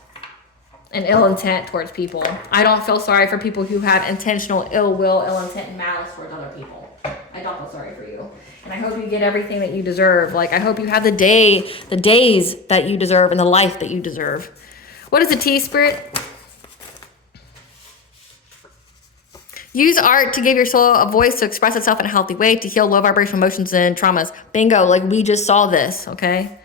and ill intent towards people. I don't feel sorry for people who have intentional ill will, ill intent, and malice towards other people. I don't feel sorry for you. And I hope you get everything that you deserve. Like, I hope you have the days that you deserve and the life that you deserve. What is the T, Spirit? Use art to give your soul a voice to express itself in a healthy way, to heal low vibrational emotions and traumas. Bingo, like we just saw this, okay?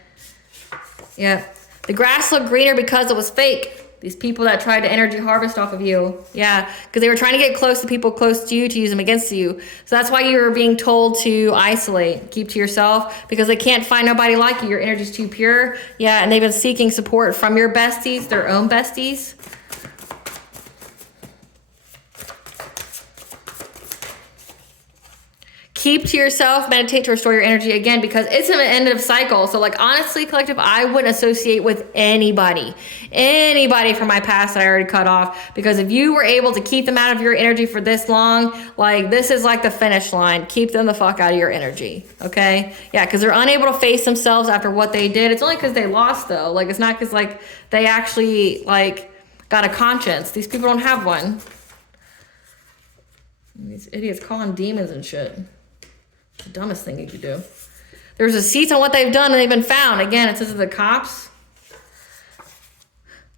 Yeah. The grass looked greener because it was fake. These people that tried to energy harvest off of you. Yeah, because they were trying to get close to people close to you to use them against you. So that's why you were being told to isolate, keep to yourself, because they can't find nobody like you. Your energy's too pure. Yeah, and they've been seeking support from your besties, their own besties. Keep to yourself, meditate to restore your energy again, because it's an end of cycle. So like, honestly, collective, I wouldn't associate with anybody from my past that I already cut off, because if you were able to keep them out of your energy for this long, like this is like the finish line. Keep them the fuck out of your energy. Okay. Yeah. Cause they're unable to face themselves after what they did. It's only cause they lost though. Like, it's not cause like they actually like got a conscience. These people don't have one. These idiots calling demons and shit. The dumbest thing you could do. There's receipts on what they've done and they've been found. Again, it says the cops.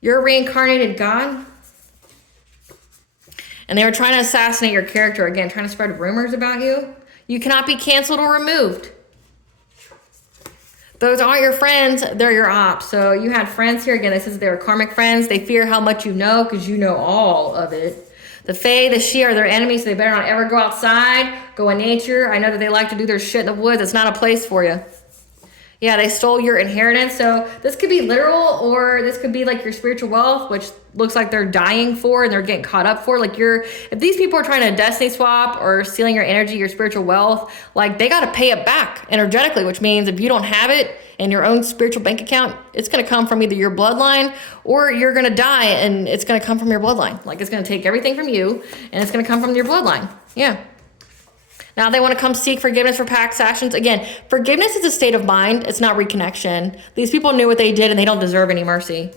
You're a reincarnated God. And they were trying to assassinate your character. Again, trying to spread rumors about you. You cannot be canceled or removed. Those aren't your friends. They're your ops. So you had friends here. Again, it says they were karmic friends. They fear how much you know because you know all of it. The Fae, the She are their enemies, so they better not ever go outside, go in nature. I know that they like to do their shit in the woods. It's not a place for you. Yeah, they stole your inheritance. So this could be literal, or this could be like your spiritual wealth, which looks like they're dying for and they're getting caught up for. Like, if these people are trying to destiny swap or stealing your energy, your spiritual wealth, like they got to pay it back energetically, which means if you don't have it in your own spiritual bank account, it's going to come from either your bloodline or you're going to die and it's going to come from your bloodline. Like, it's going to take everything from you and it's going to come from your bloodline. Yeah. Now they want to come seek forgiveness for past actions. Again, forgiveness is a state of mind. It's not reconnection. These people knew what they did and they don't deserve any mercy.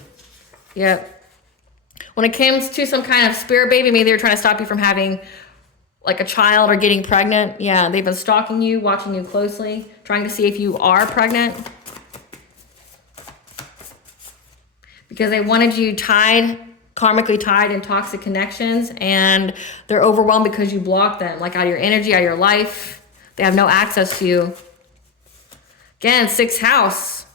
Yep. When it comes to some kind of spirit baby, maybe they're trying to stop you from having like a child or getting pregnant. Yeah, they've been stalking you, watching you closely, trying to see if you are pregnant. Because they wanted you tied, karmically tied in toxic connections, and they're overwhelmed because you block them, like out of your energy, out of your life. They have no access to you. Again, 6th house.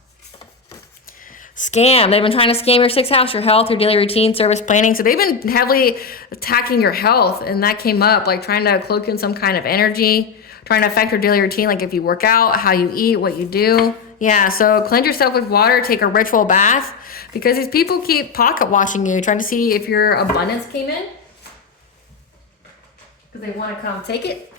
Scam. They've been trying to scam your 6th house, your health, your daily routine, service planning. So they've been heavily attacking your health, and that came up, like trying to cloak you in some kind of energy, trying to affect your daily routine, like if you work out, how you eat, what you do. Yeah, so cleanse yourself with water, take a ritual bath, because these people keep pocket watching you, trying to see if your abundance came in, because they want to come take it.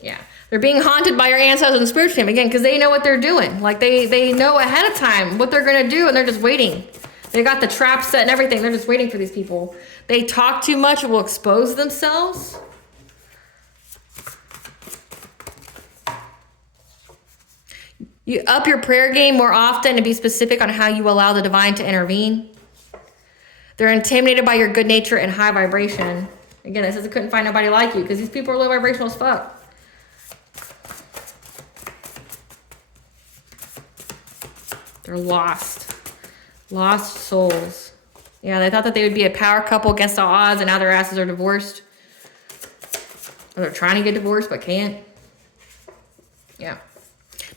Yeah. They're being haunted by your ancestors and spiritual team, again, because they know what they're doing. Like, they know ahead of time what they're going to do, and they're just waiting. They got the trap set and everything. They're just waiting for these people. They talk too much, will expose themselves. You up your prayer game more often and be specific on how you allow the divine to intervene. They're intimidated by your good nature and high vibration. Again, it says I couldn't find nobody like you, because these people are low vibrational as fuck. They're lost. Lost souls. Yeah, they thought that they would be a power couple against all odds, and now their asses are divorced. Or they're trying to get divorced but can't. Yeah.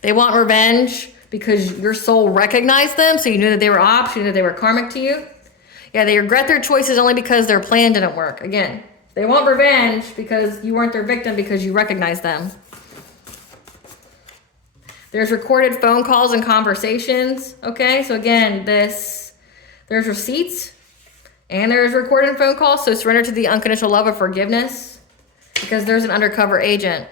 They want revenge because your soul recognized them, so you knew that they were ops, you knew that they were karmic to you. Yeah, they regret their choices only because their plan didn't work. Again, they want revenge because you weren't their victim, because you recognized them. There's recorded phone calls and conversations. Okay, so again, there's receipts and there's recorded phone calls. So surrender to the unconditional love of forgiveness, because there's an undercover agent.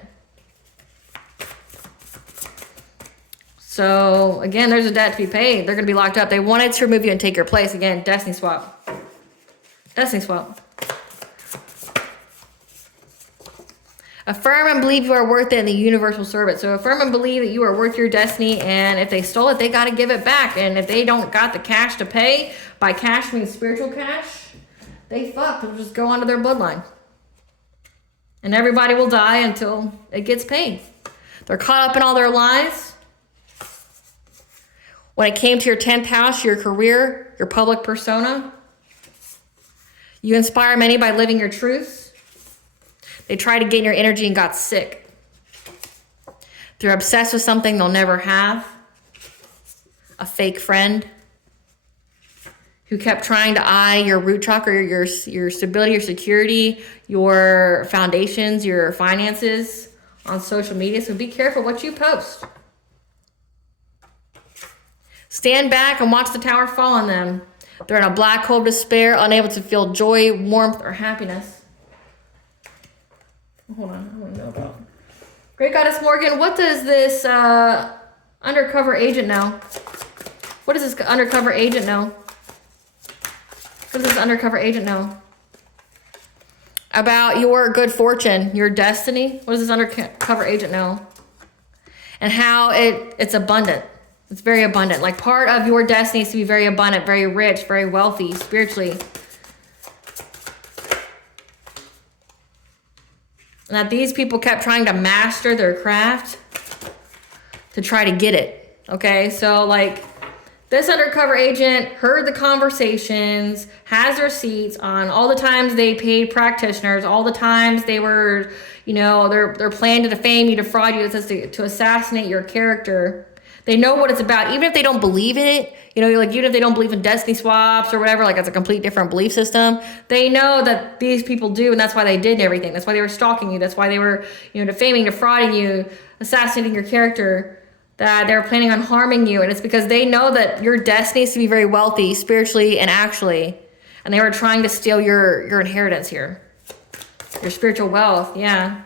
So again, there's a debt to be paid. They're going to be locked up. They wanted to remove you and take your place. Again, destiny swap. Destiny swap. Affirm and believe you are worth it, and the universe will serve it. So affirm and believe that you are worth your destiny, and if they stole it, they got to give it back. And if they don't got the cash to pay, by cash means spiritual cash, they fucked. It'll just go onto their bloodline. And everybody will die until it gets paid. They're caught up in all their lies. When it came to your 10th house, your career, your public persona, you inspire many by living your truth. They tried to gain your energy and got sick. They're obsessed with something they'll never have. A fake friend who kept trying to eye your root chakra, your stability, your security, your foundations, your finances on social media. So be careful what you post. Stand back and watch the tower fall on them. They're in a black hole of despair, unable to feel joy, warmth, or happiness. Hold on, I want to know about. Great Goddess Morgan, what does this undercover agent know? What does this undercover agent know? What does this undercover agent know? About your good fortune, your destiny? What does this undercover agent know? And how it's abundant. It's very abundant. Like part of your destiny is to be very abundant, very rich, very wealthy, spiritually. And that these people kept trying to master their craft to try to get it. Okay, so like this undercover agent heard the conversations, has receipts on all the times they paid practitioners, all the times they were, you know, their plan to defame you, defraud you, to assassinate your character. They know what it's about, even if they don't believe in it. You know, like even if they don't believe in destiny swaps or whatever, like it's a complete different belief system. They know that these people do, and that's why they did everything. That's why they were stalking you. That's why they were, you know, defaming, defrauding you, assassinating your character. That they're planning on harming you, and it's because they know that your destiny is to be very wealthy, spiritually and actually, and they were trying to steal your inheritance here, your spiritual wealth. Yeah,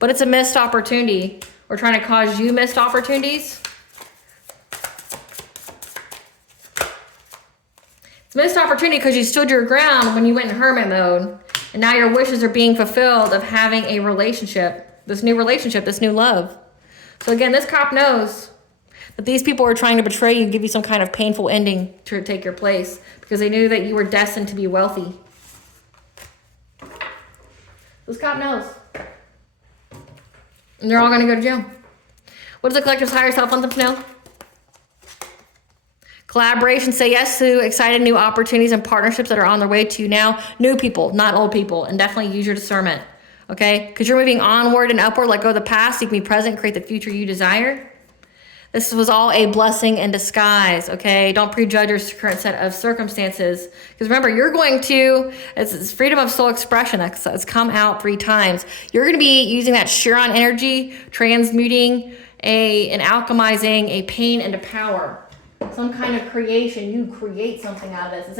but it's a missed opportunity. We're trying to cause you missed opportunities. Missed opportunity because you stood your ground when you went in hermit mode, and now your wishes are being fulfilled of having a relationship, this new love. So again, this cop knows that these people are trying to betray you, give you some kind of painful ending to take your place because they knew that you were destined to be wealthy. This cop knows. And they're all going to go to jail. What does the collective's higher self want them to know? Collaboration, say yes to exciting new opportunities and partnerships that are on their way to you now. New people, not old people. And definitely use your discernment, okay? Because you're moving onward and upward. Let go of the past. You can be present, create the future you desire. This was all a blessing in disguise, okay? Don't prejudge your current set of circumstances. Because remember, you're going to, it's freedom of soul expression. It's come out 3 times. You're going to be using that Chiron energy, transmuting and alchemizing a pain into power. Some kind of creation. You create something out of this. It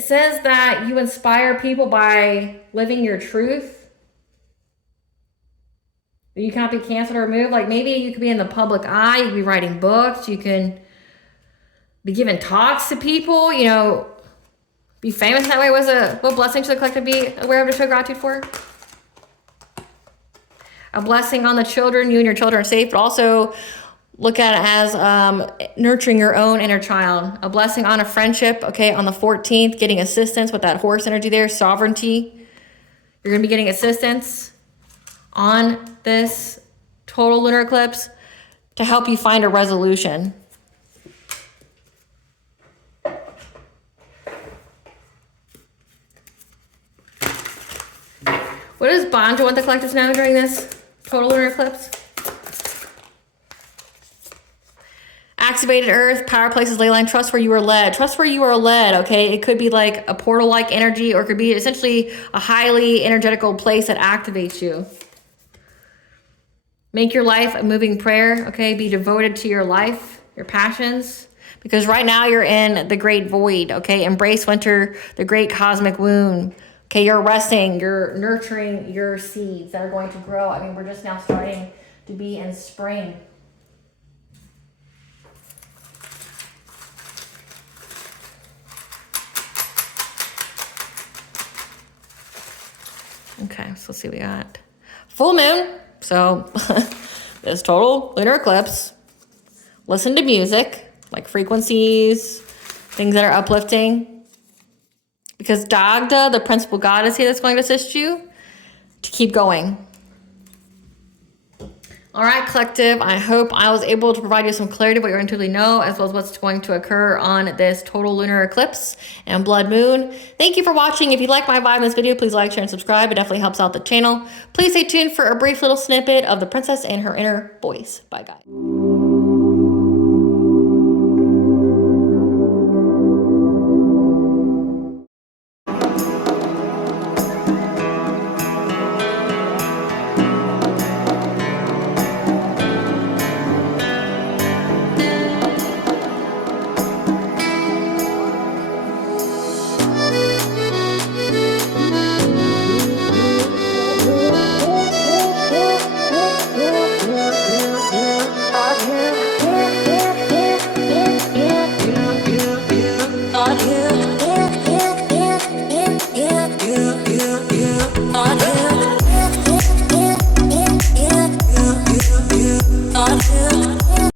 says that you inspire people by living your truth. You cannot be canceled or removed. Like maybe you could be in the public eye. You could be writing books. You can be giving talks to people. You know, be famous that way. What blessing should the collective be aware of to show gratitude for? A blessing on the children. You and your children are safe, but also look at it as nurturing your own inner child. A blessing on a friendship, okay, on the 14th, getting assistance with that horse energy there, sovereignty. You're going to be getting assistance on this total lunar eclipse to help you find a resolution. What does Bonjo want the collective to know during this total lunar eclipse? Activated earth, power places, ley line, trust where you are led. Trust where you are led, okay? It could be like a portal-like energy, or it could be essentially a highly energetical place that activates you. Make your life a moving prayer, okay? Be devoted to your life, your passions. Because right now you're in the great void, okay? Embrace winter, the great cosmic womb. Okay, you're resting, you're nurturing your seeds that are going to grow. I mean, we're just now starting to be in spring. Okay, so let's see, we got full moon. So this total lunar eclipse. Listen to music, like frequencies, things that are uplifting. Because Dagda, the principal goddess here that's going to assist you to keep going. All right, collective, I hope I was able to provide you some clarity of what you intuitively know, as well as what's going to occur on this total lunar eclipse and blood moon. Thank you for watching. If you like my vibe in this video, please like, share, and subscribe. It definitely helps out the channel. Please stay tuned for a brief little snippet of the princess and her inner voice. Bye, guys. On